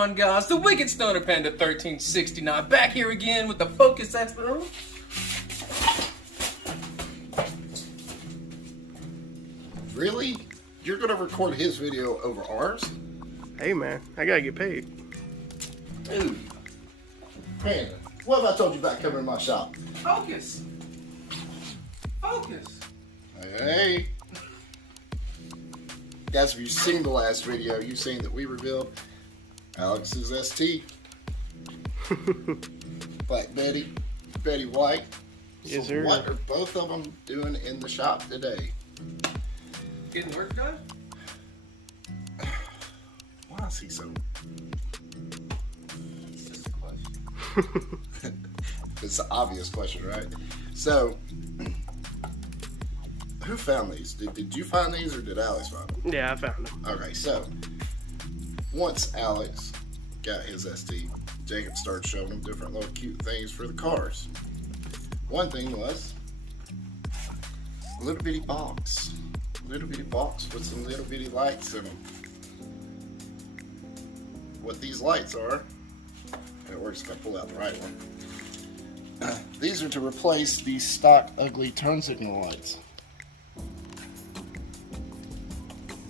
on, guys? The Wicked Stoner Panda 1369 back here again with the Focus Expert. Really? You're gonna record his video over ours? Hey man, I gotta get paid. Dude. Panda, what have I told you about coming to my shop? Focus. Focus. Hey. Guys, if you've seen the last video, you've seen that we revealed Alex's ST. Black Betty, Betty White. Yes, So sir. what are both of them doing in the shop today? Getting work done? Why is he so... It's just a question. It's an obvious question, right? So, who found these? Did you find these or did Alex find them? Yeah, I found them. Okay, so once Alex got his ST, Jacob started showing him different little cute things for the cars. One thing was a little bitty box with some little bitty lights in them. What these lights are, and it works if I pull out the right one. These are to replace these stock ugly turn signal lights.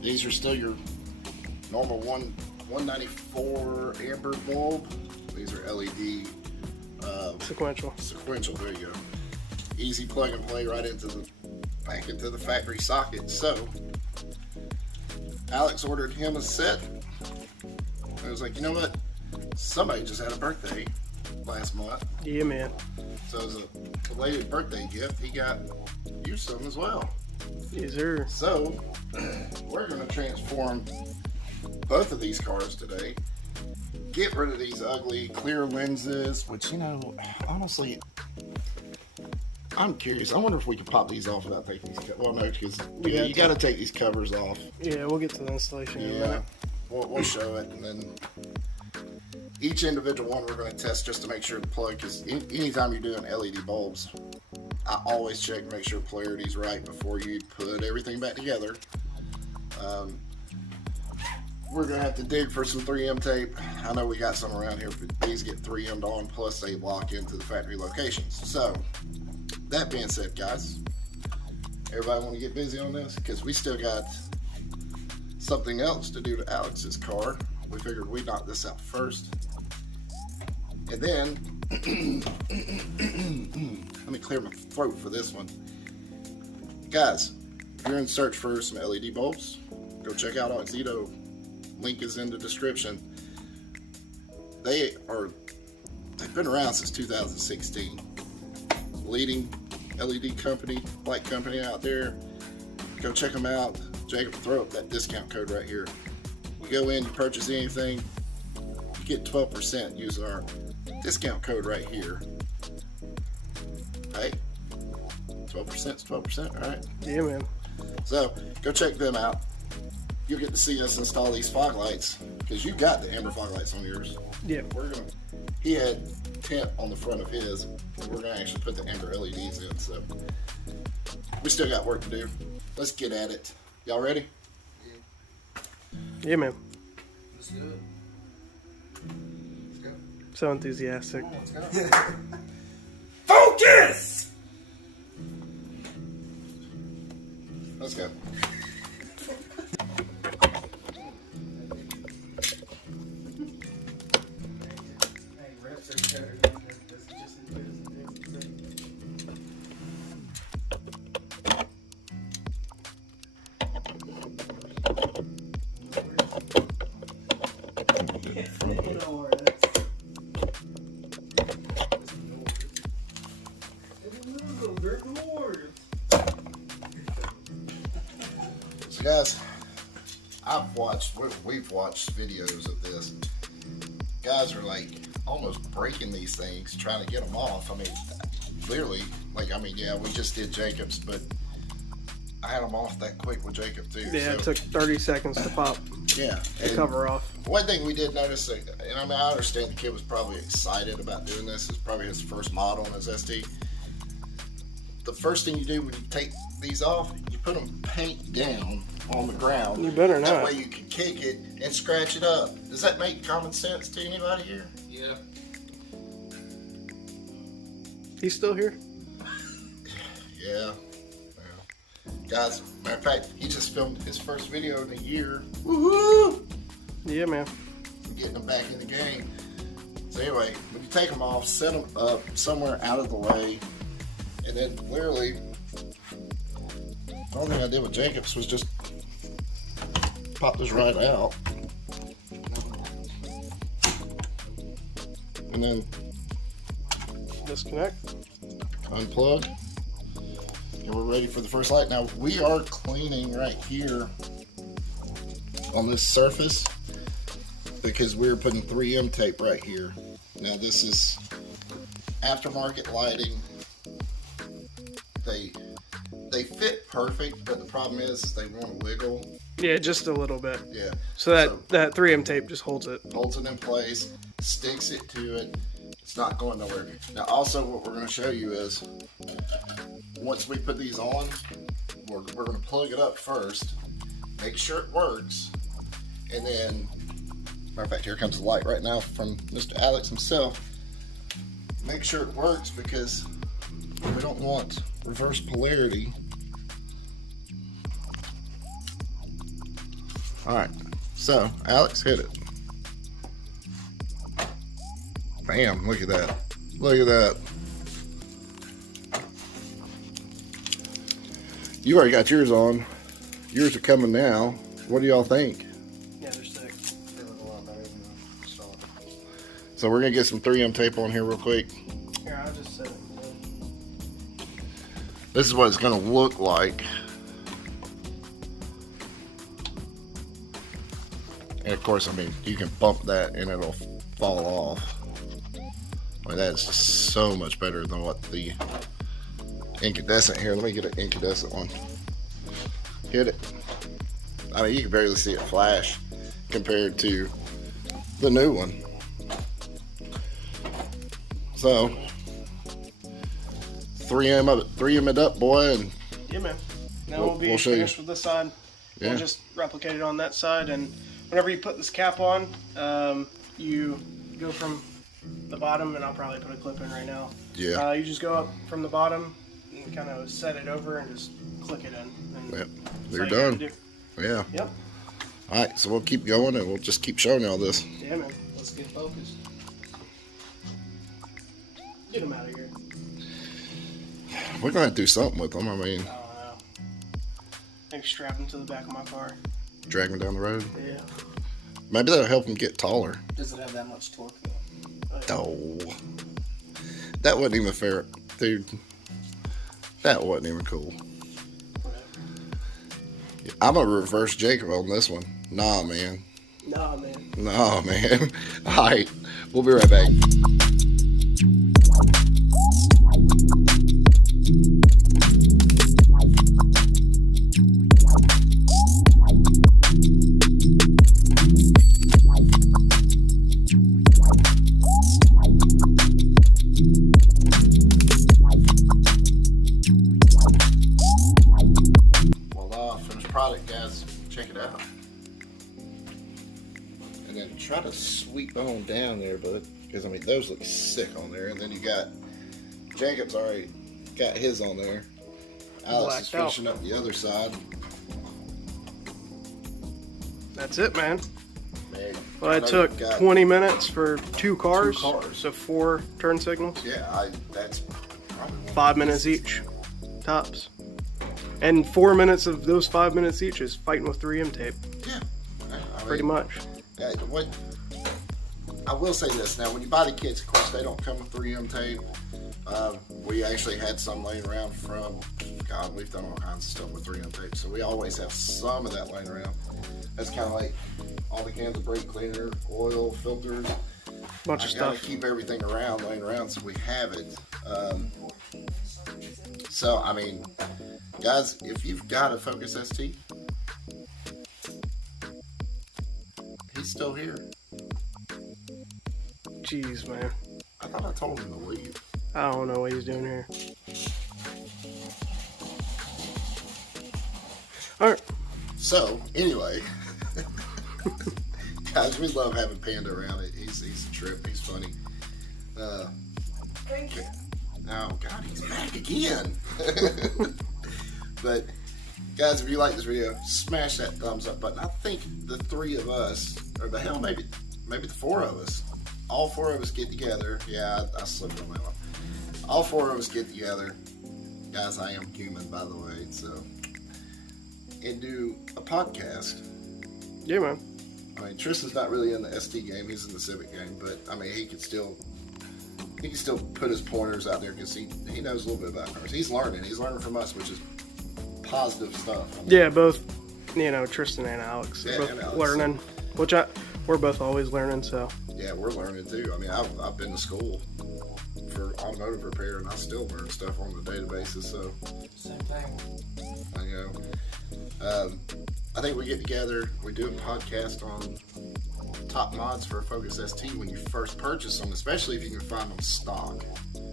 These are still your normal 194 amber bulb. These are LED Sequential. sequential. There you go. Easy plug and play right back into the factory socket. So Alex ordered him a set. I was like, you know what? Somebody just had a birthday last month. Yeah, man. So as a belated birthday gift, he got you some as well. Yes, sir. So we're going to transform both of these cars today. Get rid of these ugly clear lenses, which, you know, honestly, I'm curious. I wonder if we could pop these off without taking these. Well, no, because you got to take these covers off. Yeah, we'll get to the installation in a Yeah, minute. we'll show it, and then each individual one we're going to test just to make sure the plug. Because anytime you're doing LED bulbs, I always check to make sure polarity's right before you put everything back together. We're going to have to dig for some 3M tape. I know we got some around here, but these get 3M'd on, plus they lock into the factory locations. So, that being said, guys, everybody want to get busy on this? Because we still got something else to do to Alex's car. We figured we'd knock this out first. And then, let me clear my throat for this one. Guys, if you're in search for some LED bulbs, go check out Oxedo. Link is in the description. They've been around since 2016. Leading LED company, light company out there. Go check them out. Jacob, throw up that discount code right here. You go in, you purchase anything, you get 12% using our discount code right here. Hey, 12% is 12%, right? Yeah, man. So go check them out. You'll get to see us install these fog lights because you got the amber fog lights on yours. Yeah. He had tint on the front of his. We're gonna actually put the amber LEDs in. So we still got work to do. Let's get at it. Y'all ready? Yeah, man. Let's do it. Let's go. So enthusiastic. Let's go. Focus! Let's go. So guys, we've watched videos of this. Guys are like almost breaking these things, trying to get them off. I mean, clearly, yeah, we just did Jacob's, but I had them off that quick with Jacob too. Yeah, so, it took 30 seconds to pop yeah, the cover off. One thing we did notice, and I mean, I understand the kid was probably excited about doing this. It's probably his first model on his ST. The first thing you do when you take these off, you put them paint down on the ground. You better That not. way you can kick it and scratch it up. Does that make common sense to anybody here? Yeah. He's still here? Yeah. Guys, matter of fact, he just filmed his first video in a year. Woohoo! Yeah, man. Getting them back in the game. So anyway, when you take them off, set them up somewhere out of the way, and then literally, the only thing I did with Jacobs was just pop this right out, and then Disconnect. unplug, and we're ready for the first light. Now we are cleaning right here on this surface because we're putting 3M tape right here. Now this is aftermarket lighting. They fit perfect, but the problem is they want to wiggle. Yeah, just a little bit. Yeah. So that 3M tape just holds it. Holds it in place, sticks it to it. It's not going nowhere. Now also what we're going to show you is once we put these on, we're going to plug it up first, make sure it works, and then, matter of fact, here comes the light right now from Mr. Alex himself. Make sure it works because we don't want reverse polarity. Alright, so Alex, hit it. Bam, look at that. Look at that. You already got yours on. Yours are coming now. What do y'all think? Yeah, they're sick. So we're going to get some 3M tape on here real quick. Here, I'll just set it. This is what it's going to look like. And of course, I mean, you can bump that and it'll fall off. I mean, that is just so much better than what the incandescent here. Let me get an incandescent one. Hit it. I mean, you can barely see it flash compared to the new one. So, 3M it up, boy, and Yeah, man. Now We'll we'll be show you. finished with this side. Yeah. We'll just replicate it on that side, and whenever you put this cap on, you go from the bottom, and I'll probably put a clip in right now. yeah. You just go up from the bottom and kind of set it over and just click it in. And Yep. that's They're all you gotta done. do. Yeah. Yep. All right, so we'll keep going and we'll just keep showing you all this. Yeah, man. Let's get focused. Get them out of here. We're gonna have to do something with them. I mean, I don't know. Maybe strap them to the back of my car. drag them down the road. Yeah. Maybe that'll help them get taller. Does it have that much torque? Oh, that wasn't even fair, dude. That wasn't even cool. Whatever. I'm a reverse Jacob on this one. Nah, man. Nah, man. Nah, man. All right, we'll be right back. Voila, finished product, guys. Check it out. And then try to sweep on down there, bud, because I mean those look sick on there. And then you got Jacob's already got his on there. Alex is Blacked out. finishing up the other side. That's it, man. Man, Well, I it know took you've got- 20 minutes for two cars. cars. So 4 turn signals. Yeah, that's probably 5 minutes each. Tops. And 4 minutes of those 5 minutes each is fighting with 3M tape. Yeah, I mean, Pretty much. What I will say this now, when you buy the kits, of course they don't come with 3M tape. We actually had some laying around from God. We've done all kinds of stuff with 3M tape, so we always have some of that laying around. That's kind of like all the cans of brake cleaner, oil, filters. Bunch of I gotta stuff. keep everything laying around, so we have it. So I mean, guys, if you've got a Focus ST, he's still here. Jeez, man. I thought I told him to leave. I don't know what he's doing here. Alright. So, anyway, guys, we love having Panda around. He's a trip. He's funny. Thank you. Oh, God, he's back again. But, guys, if you like this video, smash that thumbs up button. I think the three of us, or the hell, maybe the four of us, all four of us get together. Yeah, I slipped on that one. All four of us get together. Guys, I am human, by the way, so. And do a podcast. Yeah, man. I mean, Tristan's not really in the ST game; he's in the Civic game. But I mean, he can still put his pointers out there because he knows a little bit about cars. He's learning from us, which is positive stuff. I mean, Yeah, both. Tristan and Alex, Yeah, both and Alex. learning. Which we're both always learning. So. yeah, we're learning too. I mean, I've been to school for automotive repair, and I still learn stuff on a daily basis. So Same thing. I know. I think we get together, we do a podcast on top mods for a Focus ST when you first purchase them, especially if you can find them stock.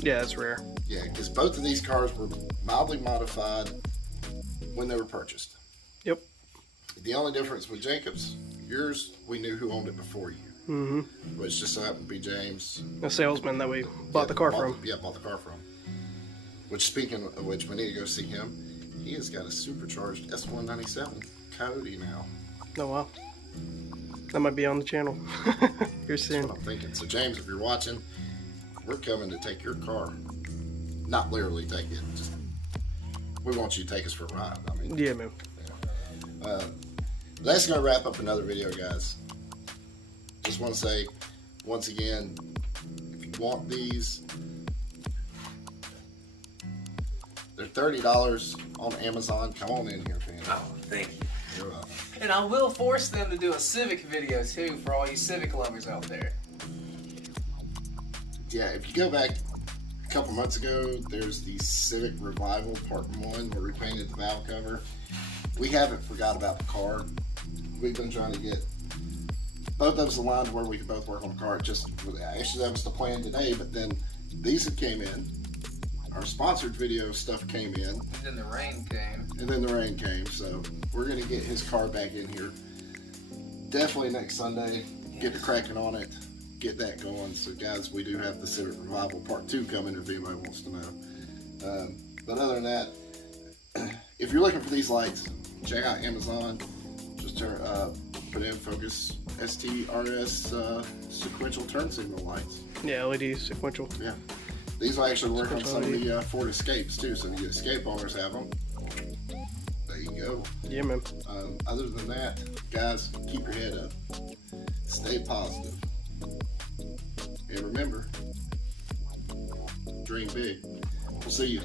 Yeah, that's rare. Yeah, because both of these cars were mildly modified when they were purchased. Yep. The only difference with Jacobs, yours, we knew who owned it before you. Mm-hmm. Which just so happened to be James. A salesman that we bought the car from. Yeah, bought the car from. Which, speaking of which, we need to go see him. He has got a supercharged S197 Coyote now. Oh, wow. That might be on the channel here soon. That's what I'm thinking. So, James, if you're watching, we're coming to take your car. Not literally take it. Just, we want you to take us for a ride. I mean, Yeah, man. that's going to wrap up another video, guys. Just want to say, once again, if you want these, they're $30 on Amazon. Come on in here, Panda. Oh, thank you. You're welcome. And I will force them to do a Civic video too for all you Civic lovers out there. Yeah, if you go back a couple months ago, there's the Civic Revival Part 1 where we painted the valve cover. We haven't forgot about the car. We've been trying to get both of us aligned where we could both work on the car. Actually, that was the plan today, but then these had came in. Our sponsored video stuff came in. And then the rain came. And then the rain came, so we're going to get his car back in here. Definitely next Sunday, get to cracking on it, get that going. So guys, we do have the Civic Revival Part 2 coming if anybody wants to know. But other than that, if you're looking for these lights, check out Amazon. Just put in Focus STRS sequential turn signal lights. Yeah, LED sequential. Yeah. These will actually work on some of the Ford Escapes too, so the Escape owners have them. There you go. Yeah, man. Other than that, guys, keep your head up. Stay positive. And remember, dream big. We'll see you.